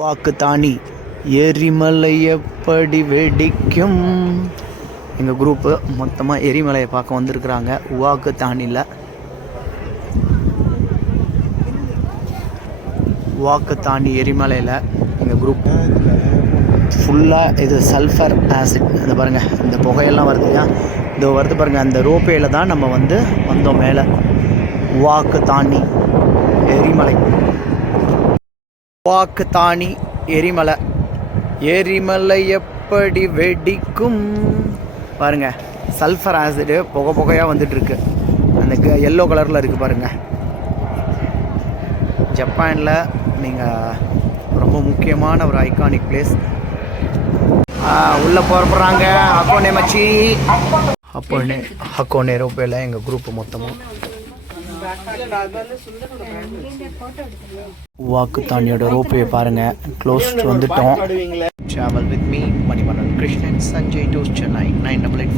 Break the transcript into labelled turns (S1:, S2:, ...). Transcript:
S1: வாக்கு தாணி எரிமலை எப்படி வெடிக்கும். எங்கள் குரூப்பு மொத்தமாக எரிமலையை பார்க்க வந்திருக்கிறாங்க. உவாக்கு தாணியில் எரிமலையில் எங்கள் குரூப் ஃபுல்லாக இது சல்ஃபர் ஆசிட் இந்த பாருங்கள் இந்த புகையெல்லாம் வருது இல்லையா? இதோ வருது பாருங்கள் அந்த ரோப்பேயில் தான் நம்ம வந்து வந்தோம் மேலே. வாக்கு எரிமலை. வாக்கு தாணி எரிமலை. எரிமலை எப்படி வெடிக்கும்? பாருங்க சல்ஃபர் ஆசிடு புகை புகையாக வந்துட்டுருக்கு. அந்த க எல்லோ கலரில் இருக்குது பாருங்க. ஜப்பானில் நீங்கள் ரொம்ப முக்கியமான ஒரு ஐகானிக் பிளேஸ் உள்ளே போகிறப்படுறாங்க அக்கோனே மச்சி. ஹக்கோனே அக்கோனே ரோப்பேல எங்கள் குரூப்பு மொத்தமாக வாக்கு தாண்டியோட ரோப்பே பாருங்க. க்ளோஸ் வந்துட்டோம். Travel with me Manimanan Krishnan Sanjay tours Chennai nine double eight